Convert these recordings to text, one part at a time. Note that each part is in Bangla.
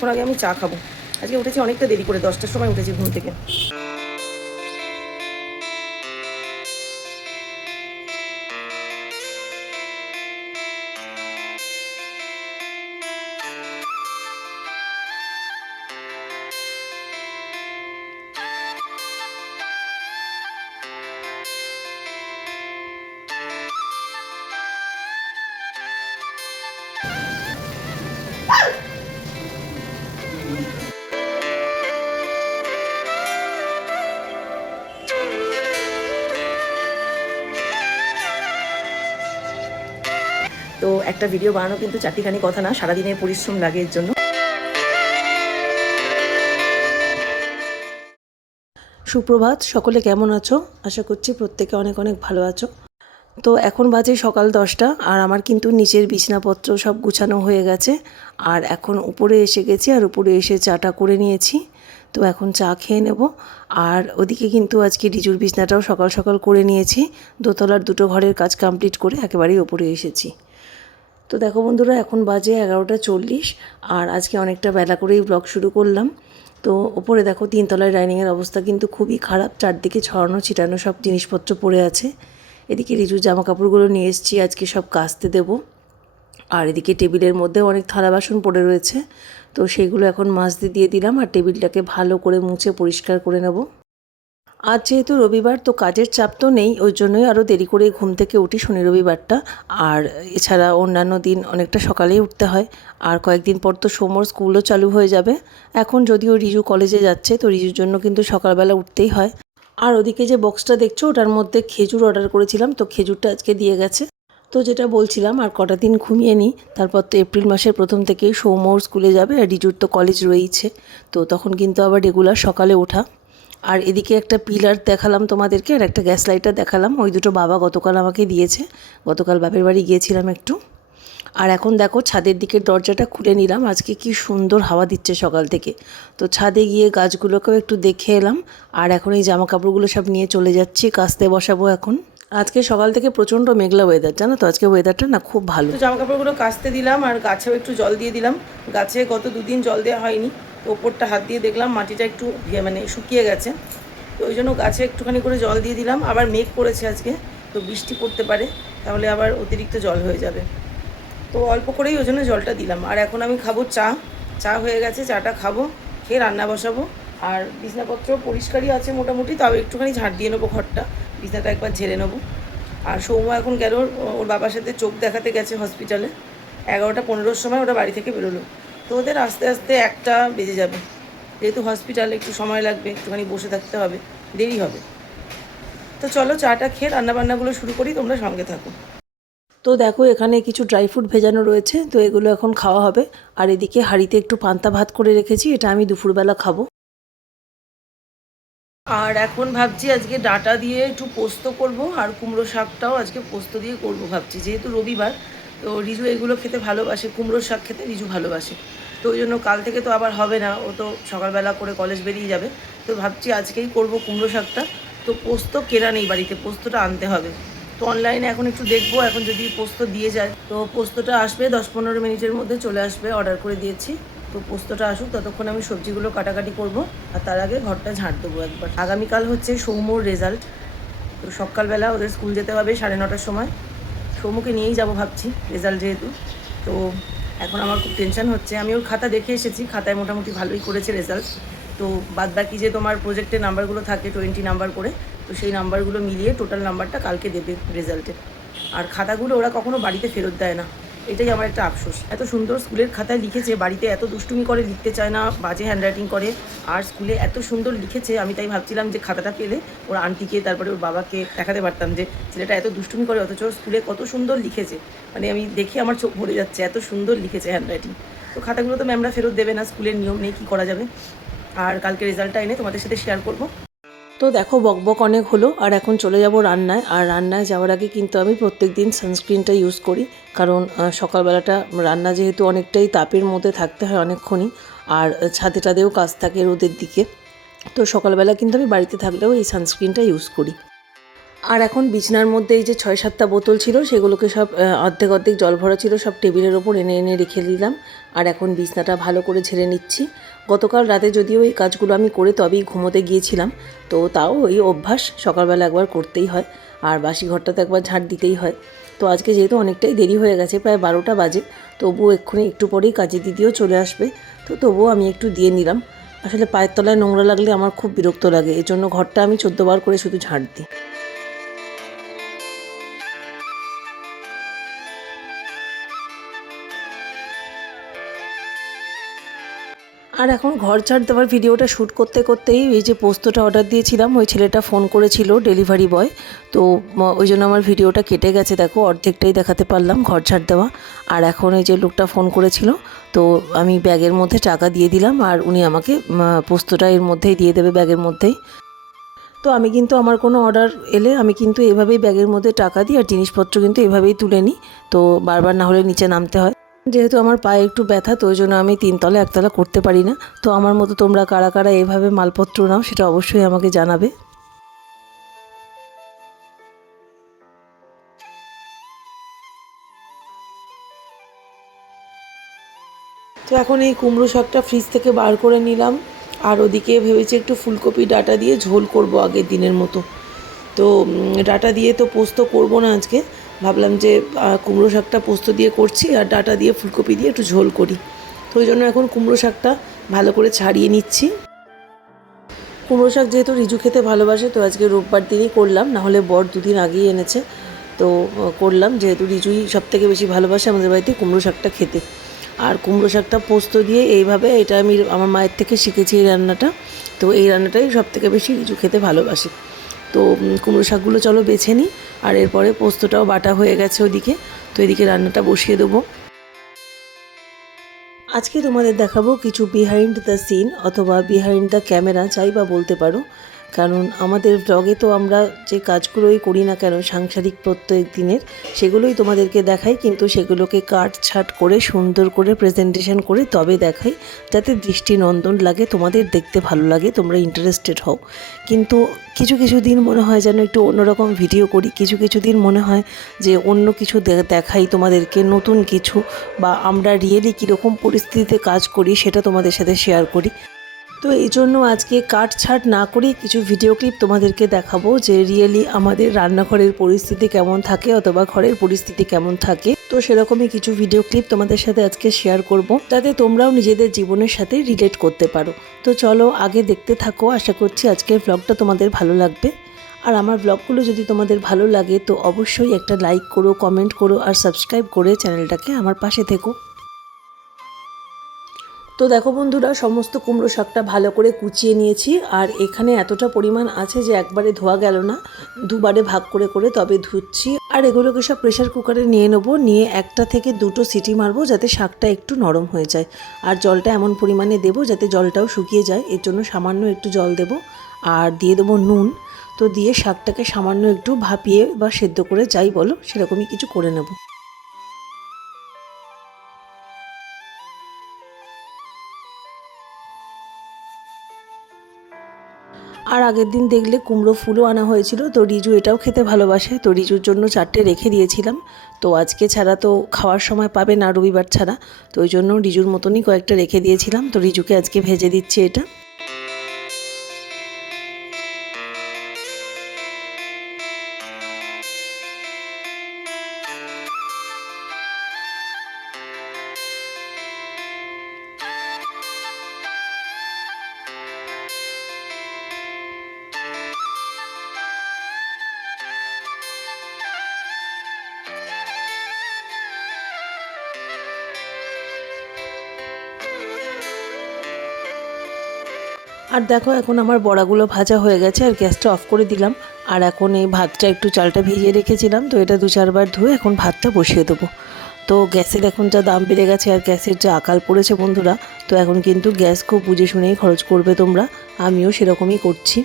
এখন আগে আমি চা খাবো। আজকে উঠেছি অনেকটা দেরি করে, 10টার সময় উঠেছি ঘুম থেকে। তো একটা ভিডিও বানানো কিন্তু চারটিখানি কথা না, সারাদিনের পরিশ্রম লাগে এর জন্য। সুপ্রভাত, সকলে কেমন আছো? আশা করছি প্রত্যেকে অনেক অনেক ভালো আছো। তো এখন বাজে সকাল 10টা, আর আমার কিন্তু নিচের বিছানাপত্র সব গুছানো হয়ে গেছে। আর এখন উপরে এসে গেছি, আর উপরে এসে চাটা করে নিয়েছি। তো এখন চা খেয়ে নেব। আর ওদিকে কিন্তু আজকে রিজুর বিছনাটাও সকাল সকাল করে নিয়েছি। দোতলার দুটো ঘরের কাজ কমপ্লিট করে একেবারেই ওপরে এসেছি। তো দেখো বন্ধুরা, এখন বাজে 11টা 40, আর আজকে অনেকটা বেলা করেই ব্লগ শুরু করলাম। তো ওপরে দেখো 3তলায় ডাইনিংয়ের অবস্থা কিন্তু খুবই খারাপ, চারদিকে ছড়ানো ছিটানো সব জিনিসপত্র পড়ে আছে। এদিকে রিজুর জামা কাপড়গুলো নিয়ে এসেছি, আজকে সব কাচতে দেবো। আর এদিকে টেবিলের মধ্যে অনেক থালা বাসন পড়ে রয়েছে, তো সেইগুলো এখন মাজতে দিয়ে দিলাম, আর টেবিলটাকে ভালো করে মুছে পরিষ্কার করে নেব। আজ যেহেতু রবিবার, তো কাজের চাপ তো নেই, ওই জন্যই আরও দেরি করে ঘুম থেকে উঠি শনি রবিবারটা। আর এছাড়া অন্যান্য দিন অনেকটা সকালেই উঠতে হয়। আর কয়েকদিন পর তো সোমর স্কুলও চালু হয়ে যাবে। এখন যদিও রিজু কলেজে যাচ্ছে, তো রিজুর জন্য কিন্তু সকালবেলা উঠতেই হয়। আর ওদিকে যে বক্সটা দেখছো, ওটার মধ্যে খেজুর অর্ডার করেছিলাম, তো খেজুরটা আজকে দিয়ে গেছে। তো যেটা বলছিলাম, আর কটা দিন ঘুমিয়ে নিই, তারপর তো এপ্রিল মাসের প্রথম থেকেই সৌম্যর স্কুলে যাবে, আর রিজুর তো কলেজ রয়েইছে। তো তখন কিন্তু আবার রেগুলার সকালে ওঠা। আর এদিকে একটা পিলার দেখালাম তোমাদেরকে, আর একটা গ্যাস লাইটার দেখালাম। ওই দুটো বাবা গতকাল আমাকে দিয়েছে, গতকাল বাপের বাড়ি গিয়েছিলাম একটু। আর এখন দেখো ছাদের দিকের দরজাটা খুলে নিলাম, আজকে কি সুন্দর হাওয়া দিচ্ছে সকাল থেকে। তো ছাদে গিয়ে গাছগুলোকেও একটু দেখে এলাম। আর এখন এই জামা কাপড়গুলো সব নিয়ে চলে যাচ্ছি, কাচতে বসাবো এখন। আজকে সকাল থেকে প্রচণ্ড মেঘলা ওয়েদার, জানো তো, আজকে ওয়েদারটা না খুব ভালো। তো জামা কাপড়গুলো কাচতে দিলাম, আর গাছেও একটু জল দিয়ে দিলাম। গাছে গত 2 দিন জল দেওয়া হয়নি, তো ওপরটা হাত দিয়ে দেখলাম মাটিটা একটু মানে শুকিয়ে গেছে। তো ওই জন্য গাছে একটুখানি করে জল দিয়ে দিলাম। আবার মেঘ করেছে আজকে, তো বৃষ্টি পড়তে পারে, তাহলে আবার অতিরিক্ত জল হয়ে যাবে। তো অল্প করেই ওই জন্য জলটা দিলাম। আর এখন আমি খাবো চা। চা হয়ে গেছে, চাটা খাবো, খেয়ে রান্না বসাবো। আর বিছনাপত্র পরিষ্কারই আছে মোটামুটি, তাও একটুখানি ঝাঁট দিয়ে নেবো ঘরটা, বিছনাটা একবার ঝেড়ে নেবো। আর সৌম্য এখন গেল ওর বাবার সাথে চোখ দেখাতে গেছে হসপিটালে। 11টা 15-র সময় ওরা বাড়ি থেকে বেরোলো। তো ওদের আস্তে আস্তে 1টা বেজে যাবে, যেহেতু হসপিটালে একটু সময় লাগবে, একটুখানি বসে থাকতে হবে, দেরি হবে। তো চলো চাটা খেয়ে রান্নাবান্নাগুলো শুরু করি, তোমরা সঙ্গে থাকো। তো দেখো এখানে কিছু ড্রাই ফ্রুট ভেজানো রয়েছে, তো এগুলো এখন খাওয়া হবে। আর এদিকে হাঁড়িতে একটু পান্তা ভাত করে রেখেছি, এটা আমি দুপুরবেলা খাবো। আর এখন ভাবছি আজকে ডাঁটা দিয়ে একটু পোস্ত করব, আর কুমড়ো শাকটাও আজকে পোস্ত দিয়ে করব ভাবছি, যেহেতু রবিবার। তো রিজু এগুলো খেতে ভালোবাসে, কুমড়োর শাক খেতে রিজু ভালোবাসে। তো ওই জন্য কাল থেকে তো আবার হবে না, ও তো সকালবেলা করে কলেজ বেরিয়ে যাবে। তো ভাবছি আজকেই করব কুমড়ো শাকটা। তো পোস্ত কেনা নেই বাড়িতে, পোস্তটা আনতে হবে। তো অনলাইনে এখন একটু দেখবো, এখন যদি পোস্ত দিয়ে যায়, তো পোস্তটা আসবে 10-15 মিনিটের মধ্যে চলে আসবে, অর্ডার করে দিয়েছি। তো পোস্তটা আসুক, ততক্ষণ আমি সবজিগুলো কাটাকাটি করব, আর তার আগে ঘরটা ঝাঁট দেবো একবার। আগামীকাল হচ্ছে সৌম্যর রেজাল্ট। তো সকালবেলা ওদের স্কুল যেতে হবে 9:30টার সময়। সৌম্যকে নিয়েই যাব ভাবছি, রেজাল্ট যেহেতু। তো এখন আমার খুব টেনশন হচ্ছে। আমি ওর খাতা দেখে এসেছি, খাতায় মোটামুটি ভালোই করেছে রেজাল্ট। তো বাদবাকি যে তোমার প্রজেক্টের নাম্বারগুলো থাকে 20 নাম্বার করে, তো সেই নাম্বারগুলো মিলিয়ে টোটাল নাম্বারটা কালকে দেবে রেজাল্টে। আর খাতাগুলো ওরা কখনো বাড়িতে ফেরত দেয় না, এটাই আমার একটা আফসোস। এত সুন্দর স্কুলের খাতায় লিখেছে, বাড়িতে এত দুষ্টুমি করে, লিখতে চায় না, বাজে হ্যান্ডরাইটিং করে। আর স্কুলে এত সুন্দর লিখেছে, আমি তাই ভাবছিলাম যে খাতাটা পেলে ওর আন্টিকে, তারপরে ওর বাবাকে দেখাতে পারতাম যে ছেলেটা এত দুষ্টুমি করে, অথচ স্কুলে কত সুন্দর লিখেছে। মানে আমি দেখে আমার চোখ ভরে যাচ্ছে, এত সুন্দর লিখেছে হ্যান্ডরাইটিং। তো খাতাগুলো তো ম্যামরা ফেরত দেবে না, স্কুলের নিয়ম নেই, কী করা যাবে। আর কালকে রেজাল্টটা এনে তোমাদের সাথে শেয়ার করবো। তো দেখো বকবক অনেক হলো, আর এখন চলে যাব রান্নায়। আর রান্নায় যাওয়ার আগে কিন্তু আমি প্রত্যেক দিন সানস্ক্রিনটা ইউজ করি, কারণ সকালবেলাটা রান্না যেহেতু অনেকটাই তাপের মধ্যে থাকতে হয় অনেকক্ষণই, আর ছাদে টাদেও কাজ থাকে রোদের দিকে। তো সকালবেলা কিন্তু আমি বাড়িতে থাকলেও এই সানস্ক্রিনটা ইউজ করি। আর এখন বিছনার মধ্যে এই যে 6-7টা বোতল ছিল সেগুলোকে সব অর্ধেক অর্ধেক জল ভরা ছিল, সব টেবিলের ওপর এনে এনে রেখে দিলাম। আর এখন বিছনাটা ভালো করে ঝেড়ে নিচ্ছি। গতকাল রাতে যদিও এই কাজগুলো আমি করে তবেই ঘুমোতে গিয়েছিলাম, তো তাও ওই অভ্যাস, সকালবেলা একবার করতেই হয়, আর বাসি ঘরটা তো একবার ঝাঁট দিতেই হয়। তো আজকে যেহেতু অনেকটাই দেরি হয়ে গেছে, প্রায় 12টা বাজে, তবুও এক্ষুনি একটু পরেই কাজে দিদিও চলে আসবে, তো তবুও আমি একটু দিয়ে নিলাম। আসলে পায়ের তলায় নোংরা লাগলে আমার খুব বিরক্ত লাগে, এজন্য ঘরটা আমি 14 বার করে শুধু ঝাঁট দিই। আর এখন ঘর ঝাড় দেওয়ার ভিডিওটা শ্যুট করতে করতেই এই যে পোস্তটা অর্ডার দিয়েছিলাম, ওই ছেলেটা ফোন করেছিল, ডেলিভারি বয়, তো ওই জন্য আমার ভিডিওটা কেটে গেছে, দেখো অর্ধেকটাই দেখাতে পারলাম ঘর ঝাড় দেওয়া। আর এখন এই যে লোকটা ফোন করেছিল, তো আমি ব্যাগের মধ্যে টাকা দিয়ে দিলাম, আর উনি আমাকে পোস্তটা এর মধ্যেই দিয়ে দেবে, ব্যাগের মধ্যেই। তো আমি কিন্তু আমার কোনো অর্ডার এলে আমি কিন্তু এভাবেই ব্যাগের মধ্যে টাকা দিই, আর জিনিসপত্র কিন্তু এভাবেই তুলে নিই, তো বারবার না হলে নিচে নামতে হয়। যেহেতু আমার পায়ে একটু ব্যথা, তো ওই জন্য আমি 3তলা 1তলা করতে পারি না। তো আমার মতো তোমরা কারা কারা এভাবে মালপত্র নাও সেটা অবশ্যই আমাকে জানাবে। তো এখন এই কুমড়ো শাকটা ফ্রিজ থেকে বার করে নিলাম, আর ওদিকে ভেবেছি একটু ফুলকপি ডাঁটা দিয়ে ঝোল করব আগের দিনের মতো। তো ডাঁটা দিয়ে তো পোস্ত করব না আজকে, ভাবলাম যে কুমড়ো শাকটা পোস্ত দিয়ে করছি, আর ডাঁটা দিয়ে ফুলকপি দিয়ে একটু ঝোল করি। তো ওই জন্য এখন কুমড়ো শাকটা ভালো করে ছাড়িয়ে নিচ্ছি। কুমড়ো শাক যেহেতু রিজু খেতে ভালোবাসে, তো আজকে রোববার দিনই করলাম, নাহলে বর 2 দিন আগেই এনেছে। তো করলাম, যেহেতু রিজুই সবথেকে বেশি ভালোবাসে আমাদের বাড়িতে কুমড়ো শাকটা খেতে। আর কুমড়ো শাকটা পোস্ত দিয়ে এইভাবে, এটা আমি আমার মায়ের থেকে শিখেছি এই রান্নাটা। তো এই রান্নাটাই সবথেকে বেশি রিজু খেতে ভালোবাসে। তো কুমড়ো শাকগুলো চলো বেছে নিই, আর এরপরে পোস্তটাও বাটা হয়ে গেছে ওদিকে, তো এদিকে রান্নাটা বসিয়ে দেবো। আজকে তোমাদের দেখাবো কিছু বিহাইন্ড দ্য সিন অথবা বিহাইন্ড দ্য ক্যামেরা, যাই বা বলতে পারো। কারণ আমাদের ব্লগে তো আমরা যে কাজগুলোই করি না কেন সাংসারিক প্রত্যেক দিনের, সেগুলোই তোমাদেরকে দেখাই, কিন্তু সেগুলোকে কাটছাট করে সুন্দর করে প্রেজেন্টেশন করে তবে দেখাই, যাতে দৃষ্টিনন্দন লাগে, তোমাদের দেখতে ভালো লাগে, তোমরা ইন্টারেস্টেড হও। কিন্তু কিছু কিছু দিন মনে হয় যেন একটু অন্যরকম ভিডিও করি, কিছু কিছু দিন মনে হয় যে অন্য কিছু দেখাই তোমাদেরকে, নতুন কিছু, বা আমরা রিয়েলি কীরকম পরিস্থিতিতে কাজ করি সেটা তোমাদের সাথে শেয়ার করি। তো এই জন্য আজকে কাটছাট না করে কিছু ভিডিও ক্লিপ তোমাদেরকে দেখাবো, যে রিয়েলি আমাদের রান্নাঘরের পরিস্থিতি কেমন থাকে অথবা ঘরের পরিস্থিতি কেমন থাকে। তো সেরকমই কিছু ভিডিও ক্লিপ তোমাদের সাথে আজকে শেয়ার করব, যাতে তোমরাও নিজেদের জীবনের সাথে রিলেট করতে পারো। তো চলো আগে দেখতে থাকো, আশা করছি আজকের ব্লগটা তোমাদের ভালো লাগবে। আর আমার ব্লগগুলো যদি তোমাদের ভালো লাগে তো অবশ্যই একটা লাইক করো, কমেন্ট করো, আর সাবস্ক্রাইব করে চ্যানেলটাকে আমার পাশে থেকো। তো দেখো বন্ধুরা, সমস্ত কুমড়ো শাকটা ভালো করে কুচিয়ে নিয়েছি, আর এখানে এতটা পরিমাণ আছে যে একবারে ধোয়া গেল না, দুবারে ভাগ করে করে তবে ধুচ্ছি। আর এগুলোকে সব প্রেশার কুকারে নিয়ে নেবো, নিয়ে 1টা থেকে 2টো সিটি মারবো, যাতে শাকটা একটু নরম হয়ে যায়। আর জলটা এমন পরিমাণে দেবো যাতে জলটাও শুকিয়ে যায়, এর জন্য সামান্য একটু জল দেবো, আর দিয়ে দেবো নুন। তো দিয়ে শাকটাকে সামান্য একটু ভাপিয়ে বা সেদ্ধ করে, যাই বলো সেরকমই কিছু করে নেব। আর আগের দিন দেখলে কুমড়ো ফুলও আনা হয়েছিল, তো রিজু এটাও খেতে ভালোবাসে, তো রিজুর জন্য 4টে রেখে দিয়েছিলাম। তো আজকে ছাড়া তো খাওয়ার সময় পাবে না, রবিবার ছাড়া, তো ওই জন্য রিজুর মতনই কয়েকটা রেখে দিয়েছিলাম। তো রিজুকে আজকে ভেজে দিচ্ছি এটা। আর দেখো এখন আমার বড়াগুলো ভাজা হয়ে গেছে, আর গ্যাসটা অফ করে দিলাম। আর এখন এই ভাতটা, একটু চালটা ভিজিয়ে রেখেছিলাম, তো এটা 2-4 বার ধুয়ে এখন ভাতটা বসিয়ে দেবো। তো গ্যাসের এখন যা দাম বেড়ে গেছে আর গ্যাসের যা আকাল পড়েছে বন্ধুরা, তো এখন কিন্তু গ্যাস খুব বুঝে শুনেই খরচ করবে তোমরা, আমিও সেরকমই করছি।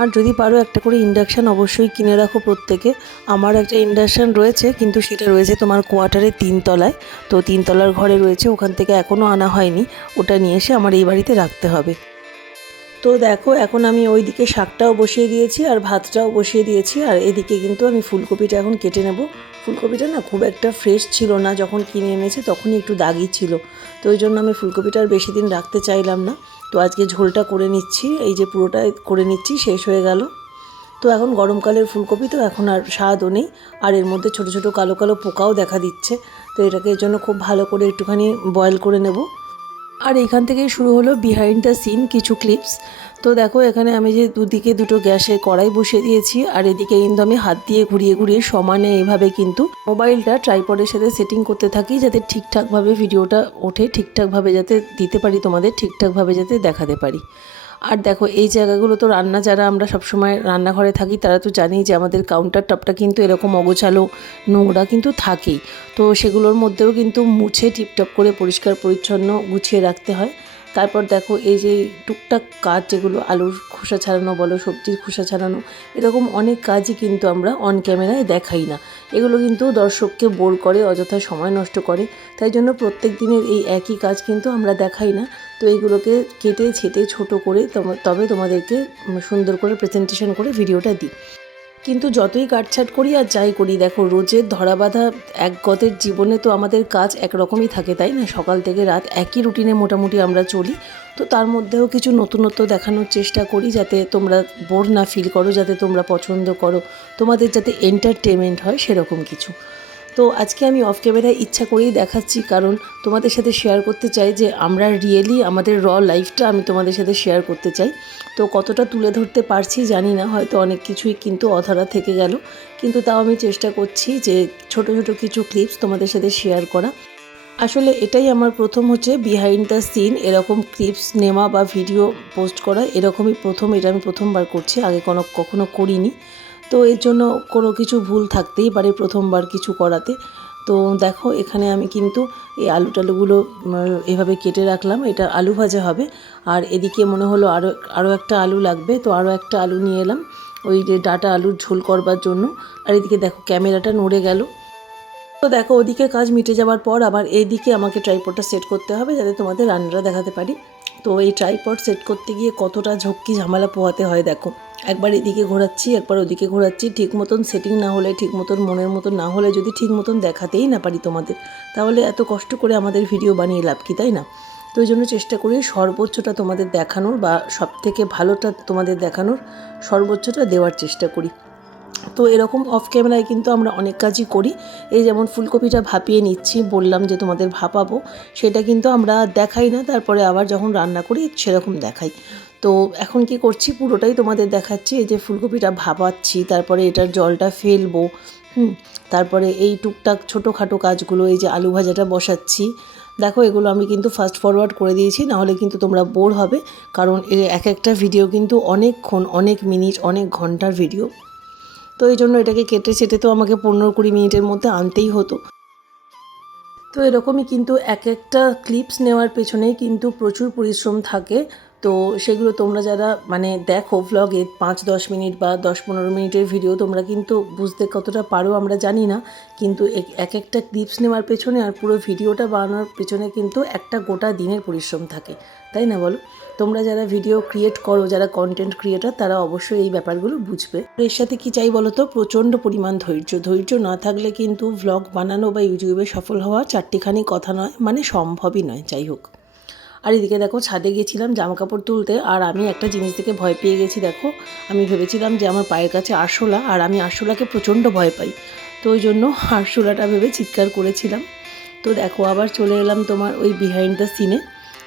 আর যদি পারো একটা করে ইন্ডাকশান অবশ্যই কিনে রাখো প্রত্যেকে। আমার একটা ইন্ডাকশান রয়েছে, কিন্তু সেটা রয়েছে তোমার কোয়ার্টারে 3তলায়, তো 3তলার ঘরে রয়েছে, ওখান থেকে এখনও আনা হয়নি, ওটা নিয়ে এসে আমার এই বাড়িতে রাখতে হবে। তো তো দেখো এখন আমি ওইদিকে শাকটাও বসিয়ে দিয়েছি আর ভাতটাও বসিয়ে দিয়েছি, আর এদিকে কিন্তু আমি ফুলকপিটা এখন কেটে নেব। ফুলকপিটা না খুব একটা ফ্রেশ ছিল না, যখন কিনে এনেছে তখনই একটু দাগি ছিল, তো ওই জন্য আমি ফুলকপিটা আর বেশি দিন রাখতে চাইলাম না। তো আজকে ঝোলটা করে নিচ্ছি, এই যে পুরোটা করে নিচ্ছি, শেষ হয়ে গেল। তো এখন গরমকালের ফুলকপি তো এখন আর স্বাদও নেই, আর এর মধ্যে ছোটো ছোটো কালো কালো পোকাও দেখা দিচ্ছে। তো এটাকে এর জন্য খুব ভালো করে একটুখানি বয়েল করে নেব। আর এখান থেকেই শুরু হলো বিহাইন্ড দ্য সিন কিছু ক্লিপস। তো দেখো এখানে আমি যে দুদিকে দুটো গ্যাসে কড়াই বসিয়ে দিয়েছি, আর এদিকে কিন্তু আমি হাত দিয়ে ঘুরিয়ে ঘুরিয়ে সমানে এইভাবে কিন্তু মোবাইলটা ট্রাইপডের সাথে সেটিং করতে থাকি, যাতে ঠিকঠাকভাবে ভিডিওটা ওঠে, ঠিকঠাকভাবে যাতে দিতে পারি তোমাদের, ঠিকঠাকভাবে যাতে দেখাতে পারি। আর দেখো এই জায়গাগুলো তো রান্না, যারা আমরা সবসময় রান্নাঘরে থাকি তারা তো জানি যে আমাদের কাউন্টার টপটা কিন্তু এরকম অগোছালো নোংরা কিন্তু থাকেই। তো সেগুলোর মধ্যেও কিন্তু মুছে টিপটপ করে পরিষ্কার পরিচ্ছন্ন গুছিয়ে রাখতে হয়। তারপর দেখো এই যে টুকটাক কাজ, যেগুলো আলুর খোসা ছাড়ানো বলো, সবজির খোসা ছাড়ানো, এরকম অনেক কাজই কিন্তু আমরা অন ক্যামেরায় দেখাই না। এগুলো কিন্তু দর্শককে বোর করে, অযথা সময় নষ্ট করে, তাই জন্য প্রত্যেক দিনের এই একই কাজ কিন্তু আমরা দেখাই না। তো এইগুলোকে কেটে ছেটে ছোট করে তবে তোমাদেরকে সুন্দর করে প্রেজেন্টেশন করে ভিডিওটা দিই। কিন্তু যতই কাটছাট করি আর যাই করি, দেখো রোজের ধরাবাঁধা এক গতের জীবনে তো আমাদের কাজ একরকমই থাকে, তাই না? সকাল থেকে রাত একই রুটিনে মোটামুটি আমরা চলি। তো তার মধ্যেও কিছু নতুনত্ব দেখানোর চেষ্টা করি, যাতে তোমরা বোর না ফিল করো, যাতে তোমরা পছন্দ করো, তোমাদের যাতে এন্টারটেনমেন্ট হয় সেরকম কিছু। তো আজকে আমি অফ ক্যামেরায় ইচ্ছা করেই দেখাচ্ছি, কারণ তোমাদের সাথে শেয়ার করতে চাই যে আমরা রিয়েলি আমাদের লাইফটা আমি তোমাদের সাথে শেয়ার করতে চাই। তো কতটা তুলে ধরতে পারছি জানি না, হয়তো অনেক কিছুই কিন্তু অধরা থেকে গেল, কিন্তু তাও আমি চেষ্টা করছি যে ছোট ছোট কিছু ক্লিপস তোমাদের সাথে শেয়ার করা। আসলে এটাই আমার প্রথম হচ্ছে বিহাইন্ড দ্য সিন এরকম ক্লিপস নেওয়া বা ভিডিও পোস্ট করা, এরকমই প্রথম, এটা আমি প্রথমবার করছি, আগে কখনো করিনি। তো এর জন্য কোনো কিছু ভুল থাকতেই পারে প্রথমবার কিছু করাতে। তো দেখো এখানে আমি কিন্তু এই আলুগুলো এভাবে কেটে রাখলাম, এটা আলু ভাজা হবে। আর এদিকে মনে হলো আরও একটা আলু লাগবে, তো আরও একটা আলু নিয়ে এলাম ওই যে ডাটা আলুর ঝোল করবার জন্য। আর এদিকে দেখো ক্যামেরাটা নড়ে গেল। তো দেখো ওদিকে কাজ মিটে যাওয়ার পর আবার এইদিকে আমাকে ট্রাইপডটা সেট করতে হবে, যাতে তোমাদের রান্নাটা দেখাতে পারি। তো এই ট্রাইপড সেট করতে গিয়ে কতটা ঝক্কি ঝামেলা পোহাতে হয় দেখো, একবার এদিকে ঘোরাচ্ছি একবার ওদিকে ঘোরাচ্ছি, ঠিক মতন সেটিং না হলে, ঠিক মতন মনের মতন না হলে, যদি ঠিক মতন দেখাতেই না পারি তোমাদের, তাহলে এত কষ্ট করে আমাদের ভিডিও বানিয়ে লাভ কি, তাই না? তো ওই জন্য চেষ্টা করি সর্বোচ্চটা তোমাদের দেখানোর, বা সব থেকে ভালোটা তোমাদের দেখানোর সর্বোচ্চটা দেওয়ার চেষ্টা করি। তো এরকম অফ ক্যামেরায় কিন্তু আমরা অনেক কাজই করি। এই যেমন ফুলকপিটা ভাপিয়ে নিচ্ছি, বললাম যে তোমাদের ভাপাবো, সেটা কিন্তু আমরা দেখাই না, তারপরে আবার যখন রান্না করি সেরকম দেখাই। তো এখন কি করছি পুরোটাই তোমাদের দেখাচ্ছি। এই যে ফুলকপিটা ভাপাচ্ছি, তারপরে এটার জলটা ফেলবো, তারপরে এই টুকটাক ছোটোখাটো কাজগুলো, এই যে আলু ভাজাটা বসাচ্ছি, দেখো এগুলো আমি কিন্তু ফাস্ট ফরওয়ার্ড করে দিয়েছি, নাহলে কিন্তু তোমরা বোর হবে, কারণ এক একটা ভিডিও কিন্তু অনেকক্ষণ, অনেক মিনিট, অনেক ঘন্টার ভিডিও। তো এই জন্য এটাকে কেটে সেটে তো আমাকে 15-20 মিনিটের মধ্যে আনতেই হতো। তো এরকমই কিন্তু এক একটা ক্লিপস নেওয়ার পেছনেই কিন্তু প্রচুর পরিশ্রম থাকে। তো সেগুলো তোমরা যারা দেখো ভ্লগে 5-10 মিনিট বা 10-15 মিনিটের ভিডিও, তোমরা কিন্তু বুঝতে কতটা পারো আমরা জানি না, কিন্তু এক একটা ক্লিপস নেওয়ার পেছনে আর পুরো ভিডিওটা বানানোর পেছনে কিন্তু একটা গোটা দিনের পরিশ্রম থাকে, তাই না বলো? তোমরা যারা ভিডিও ক্রিয়েট করো, যারা কন্টেন্ট ক্রিয়েটার, তারা অবশ্যই এই ব্যাপারগুলো বুঝবে। এর সাথে কি চাই বলো তো, প্রচণ্ড পরিমাণ ধৈর্য না থাকলে কিন্তু ভ্লগ বানানো বা ইউটিউবে সফল হওয়া চারটিখানি কথা নয়, সম্ভবই নয়। যাই হোক, আর এদিকে দেখো ছাদে গিয়েছিলাম জামাকাপড় তুলতে, আর আমি একটা জিনিস থেকে ভয় পেয়ে গেছি। দেখো আমি ভেবেছিলাম যে আমার পায়ের কাছে আরশোলা, আর আমি আরশোলাকে প্রচণ্ড ভয় পাই, তো ওই জন্য আরশোলাটা ভেবে চিৎকার করেছিলাম। তো দেখো আবার চলে এলাম তোমার ওই বিহাইন্ড দ্য সিনে।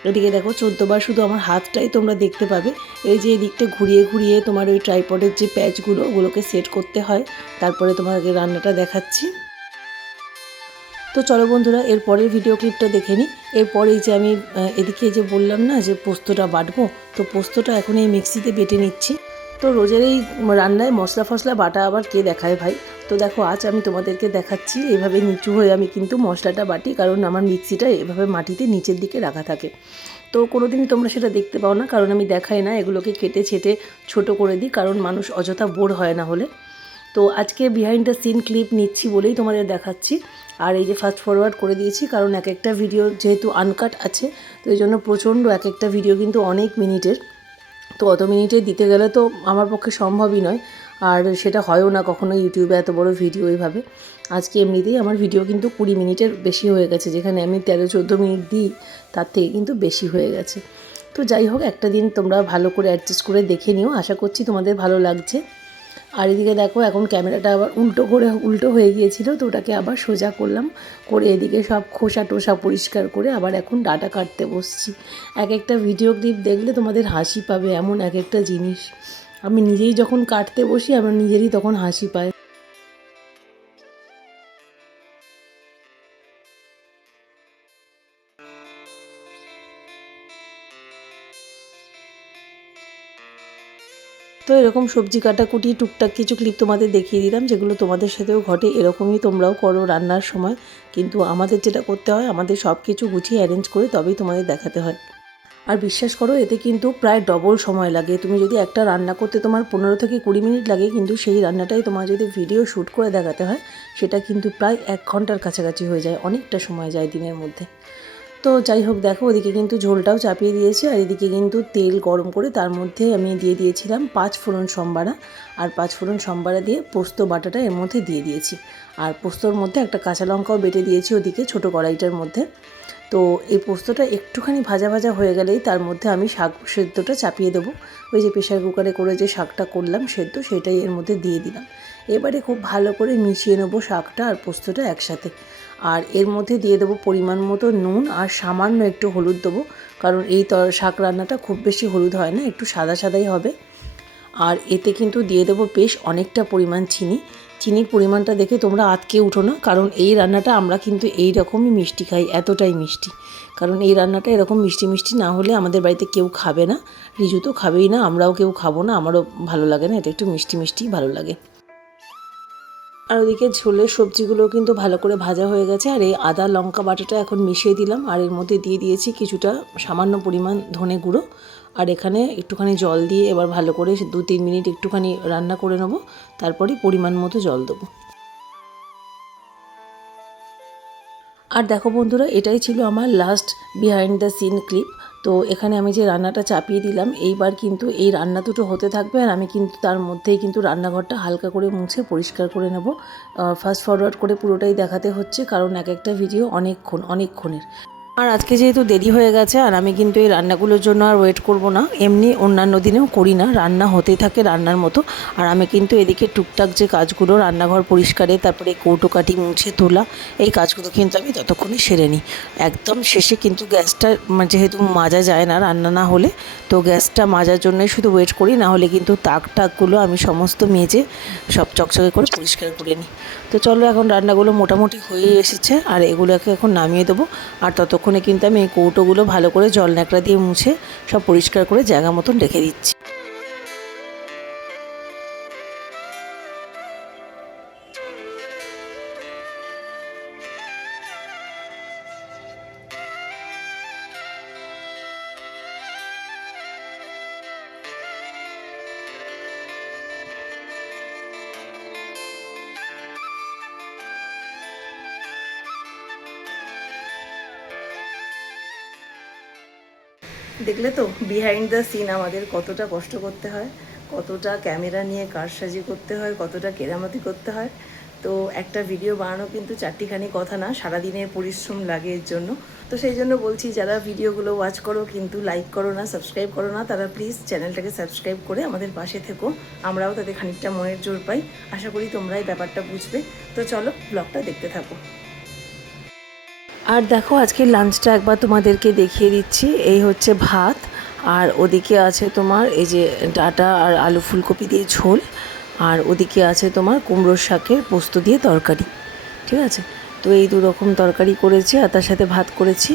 এদিকে দেখো 14 বার শুধু আমার হাতটাই তোমরা দেখতে পাবে। এই যে এদিকটা ঘুরিয়ে ঘুরিয়ে তোমার ওই ট্রাইপডের যে প্যাচগুলো, ওগুলোকে সেট করতে হয়, তারপরে তোমাকে রান্নাটা দেখাচ্ছি। তো চলো বন্ধুরা, এর পরের ভিডিও ক্লিপটা দেখে নিই। এরপরে যে আমি এদিকে যে বললাম না যে পোস্তটা বাটবো, তো পোস্তটা এখন এই মিক্সিতে বেটে নিচ্ছি। তো রোজের এই রান্নায় মশলা ফসলা বাটা আবার কে দেখায় ভাই? তো দেখো আজ আমি তোমাদেরকে দেখাচ্ছি, এভাবে নিচু হয়ে আমি কিন্তু মশলাটা বাটি, কারণ আমার মিক্সিটা এভাবে মাটিতে নিচের দিকে রাখা থাকে। তো কোনো দিনই তোমরা সেটা দেখতে পাও না, কারণ আমি দেখাই না, এগুলোকে কেটে ছেটে ছোটো করে দিই, কারণ মানুষ অযথা বোর হয় না হলে। তো আজকে বিহাইন্ড দ্য সিন ক্লিপ নিচ্ছি বলেই তোমাদের দেখাচ্ছি। আর এই যে ফাস্ট ফরওয়ার্ড করে দিয়েছি, কারণ এক একটা ভিডিও যেহেতু আনকাট আছে, তো এই জন্য প্রচণ্ড এক একটা ভিডিও কিন্তু অনেক মিনিটের। তো অত মিনিটে দিতে গেলে তো আমার পক্ষে সম্ভবই নয়, আর সেটা হয়ও না কখনো ইউটিউবে এত বড় ভিডিও এইভাবে। আজকে এমনিতেই আমার ভিডিও কিন্তু 20 মিনিটের বেশি হয়ে গেছে, যেখানে আমি 13-14 মিনিট দিই তার থেকে কিন্তু বেশি হয়ে গেছে। তো যাই হোক, একটা দিন তোমরা ভালো করে অ্যাডজাস্ট করে দেখে নিও, আশা করছি তোমাদের ভালো লাগছে। আর এদিকে দেখো এখন ক্যামেরাটা আবার উল্টো হয়ে গিয়েছিল, তো ওটাকে আবার সোজা করলাম, করে এদিকে সব খোসা টোসা পরিষ্কার করে আবার এখন ডাটা কাটতে বসছি। এক একটা ভিডিও ক্লিপ দেখলে তোমাদের হাসি পাবে, এমন এক একটা জিনিস। আমি নিজেই যখন কাটতে বসি আমার নিজেরই তখন হাসি পায়। তো এরকম সবজি কাটাকুটি টুকটাক কিছু ক্লিপ তোমাদের দেখিয়ে দিলাম, যেগুলো তোমাদের সাথেও ঘটে, এরকমই তোমরাও করো রান্নার সময়। কিন্তু আমাদের যেটা করতে হয়, আমাদের সব কিছু গুছিয়ে অ্যারেঞ্জ করে তবেই তোমাদের দেখাতে হয়। আর বিশ্বাস করো, এতে কিন্তু প্রায় ডবল সময় লাগে। তুমি যদি একটা রান্না করতে তোমার 15 থেকে 20 মিনিট লাগে, কিন্তু সেই রান্নাটাই তোমার যদি ভিডিও শ্যুট করে দেখাতে হয়, সেটা কিন্তু প্রায় 1 ঘন্টার কাছাকাছি হয়ে যায়, অনেকটা সময় যায় দিনের মধ্যে। তো যাই হোক, দেখো ওদিকে কিন্তু ঝোলটাও চাপিয়ে দিয়েছি, আর এদিকে কিন্তু তেল গরম করে তার মধ্যে আমি দিয়ে দিয়েছিলাম 5 ফোড়ন সম্বারা, আর 5 ফোড়ন সম্বারা দিয়ে পোস্ত বাটাটা এর মধ্যে দিয়ে দিয়েছি। আর পোস্তর মধ্যে একটা কাঁচা লঙ্কাও বেটে দিয়েছি ওদিকে ছোটো কড়াইটার মধ্যে। তো এই পোস্তটা একটুখানি ভাজা ভাজা হয়ে গেলেই তার মধ্যে আমি শাক সেদ্ধটা চাপিয়ে দেবো। ওই যে প্রেশার কুকারে করে যে শাকটা করলাম সেদ্ধ, সেটাই এর মধ্যে দিয়ে দিলাম। এবারে খুব ভালো করে মিশিয়ে নেবো শাকটা আর পোস্তটা একসাথে। আর এর মধ্যে দিয়ে দেবো পরিমাণ মতো নুন, আর সামান্য একটু হলুদ দেবো, কারণ এই শাক রান্নাটা খুব বেশি হলুদ হয় না, একটু সাদা সাদাই হবে। আর এতে কিন্তু দিয়ে দেবো বেশ অনেকটা পরিমাণ চিনি। চিনির পরিমাণটা দেখে তোমরা আটকে উঠো না, কারণ এই রান্নাটা আমরা কিন্তু এই রকমই মিষ্টি খাই, এতটাই মিষ্টি। কারণ এই রান্নাটা এরকম মিষ্টি মিষ্টি না হলে আমাদের বাড়িতে কেউ খাবে না। রিজু তো খাবেই না, আমরাও কেউ খাবো না, আমারও ভালো লাগে না, এটা একটু মিষ্টি মিষ্টিই ভালো লাগে। আর ওদিকে ঝোলের সবজিগুলো কিন্তু ভালো করে ভাজা হয়ে গেছে, আর এই আদা লঙ্কা বাটাটা এখন মিশিয়ে দিলাম, আর এর মধ্যে দিয়ে দিয়েছি কিছুটা সামান্য পরিমাণ ধনে গুঁড়ো। আর এখানে একটুখানি জল দিয়ে এবার ভালো করে 2-3 মিনিট একটুখানি রান্না করে নেবো, তারপরে পরিমাণ মতো জল দেবো। আর দেখো বন্ধুরা, এটাই ছিল আমার last behind the scene clip. তো এখানে আমি যে রান্নাটা চাপিয়ে দিলাম, এইবার কিন্তু এই রান্না দুটো হতে থাকবে, আর আমি কিন্তু তার মধ্যেই কিন্তু রান্নাঘরটা হালকা করে মুছে পরিষ্কার করে নেব। ফাস্ট ফরওয়ার্ড করে পুরোটাই দেখাতে হচ্ছে, কারণ এক একটা ভিডিও অনেকক্ষণের। আর আজকে যেহেতু দেরি হয়ে গেছে, আর আমি কিন্তু এই রান্নাগুলোর জন্য আর ওয়েট করব না, এমনি অন্যান্য দিনেও করি না, রান্না হতেই থাকে রান্নার মতো। আর আমি কিন্তু এদিকে টুকটাক যে কাজগুলো, রান্নাঘর পরিষ্কারে, তারপরে কৌটোকাটি মুছে তোলা, এই কাজগুলো কিন্তু আমি ততক্ষণে সেরে নিই। একদম শেষে কিন্তু গ্যাসটা যেহেতু মাজা যায় না রান্না না হলে, তো গ্যাসটা মাজার জন্যই শুধু ওয়েট করি, না হলে কিন্তু টাকগুলো আমি সমস্ত মেজে সব চকচকে করে পরিষ্কার করে নিই। তো চলো, এখন রান্নাগুলো মোটামুটি হয়ে এসেছে, আর এগুলোকে এখন নামিয়ে দেবো। আর ততক্ষণে কিন্তু আমি এই কৌটোগুলো ভালো করে জল ন্যাকড়া দিয়ে মুছে সব পরিষ্কার করে জায়গা মতন রেখে দিচ্ছি। দেখলে তো বিহাইন্ড দ্য সিন আমাদের কতটা কষ্ট করতে হয়, কতটা ক্যামেরা নিয়ে কারসাজি করতে হয়, কতটা কেরামতি করতে হয়। তো একটা ভিডিও বানানো কিন্তু চারটিখানি কথা না, সারাদিনের পরিশ্রম লাগে এর জন্য। তো সেই জন্য বলছি, যারা ভিডিওগুলো ওয়াচ করো কিন্তু লাইক করো না, সাবস্ক্রাইব করো না, তারা প্লিজ চ্যানেলটাকে সাবস্ক্রাইব করে আমাদের পাশে থেকো, আমরাও তাদের খানিকটা মনের জোর পাই। আশা করি তোমরা এই ব্যাপারটা বুঝবে। তো চলো, ব্লগটা দেখতে থাকো। আর দেখো, আজকে লাঞ্চটা একবার তোমাদেরকে দেখিয়ে দিচ্ছি। এই হচ্ছে ভাত, আর ওদিকে আছে তোমার এই যে ডাঁটা আর আলু ফুলকপি দিয়ে ঝোল, আর ওদিকে আছে তোমার কুমড়োর শাকের পোস্ত দিয়ে তরকারি। ঠিক আছে, তো এই 2 রকম তরকারি করেছি, আর তার সাথে ভাত করেছি।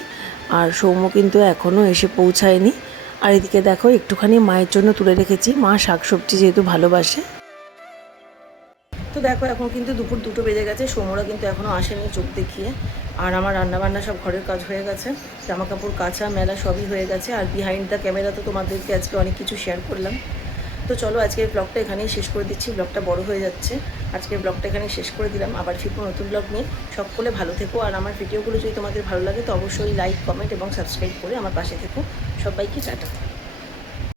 আর সৌম্য কিন্তু এখনও এসে পৌঁছায়নি। আর এদিকে দেখো, একটুখানি মায়ের জন্য তুলে রেখেছি, মা শাকসবজি যেহেতু ভালোবাসে। তো দেখো, এখন কিন্তু দুপুর 2টো বেজে গেছে, সৌম্যরা কিন্তু এখনও আসেনি চোখ দেখিয়ে। আর আমার রান্নাবান্না সব ঘরের কাজ হয়ে গেছে, জামা কাপড় কাচা মেলা সবই হয়ে গেছে। আর বিহাইন্ড দ্য ক্যামেরা তো তোমাদেরকে আজকে অনেক কিছু শেয়ার করলাম। তো চলো, আজকের ব্লগটা এখানেই শেষ করে দিচ্ছি, ব্লগটা বড় হয়ে যাচ্ছে। আজকের ব্লগটা এখানেই শেষ করে দিলাম, আবার ফিরবো নতুন ব্লগ নিয়ে। সকলে ভালো থেকো, আর আমার ভিডিওগুলো যদি তোমাদের ভালো লাগে তো অবশ্যই লাইক, কমেন্ট এবং সাবস্ক্রাইব করে আমার পাশে থেকো। সবাইকে টাটা।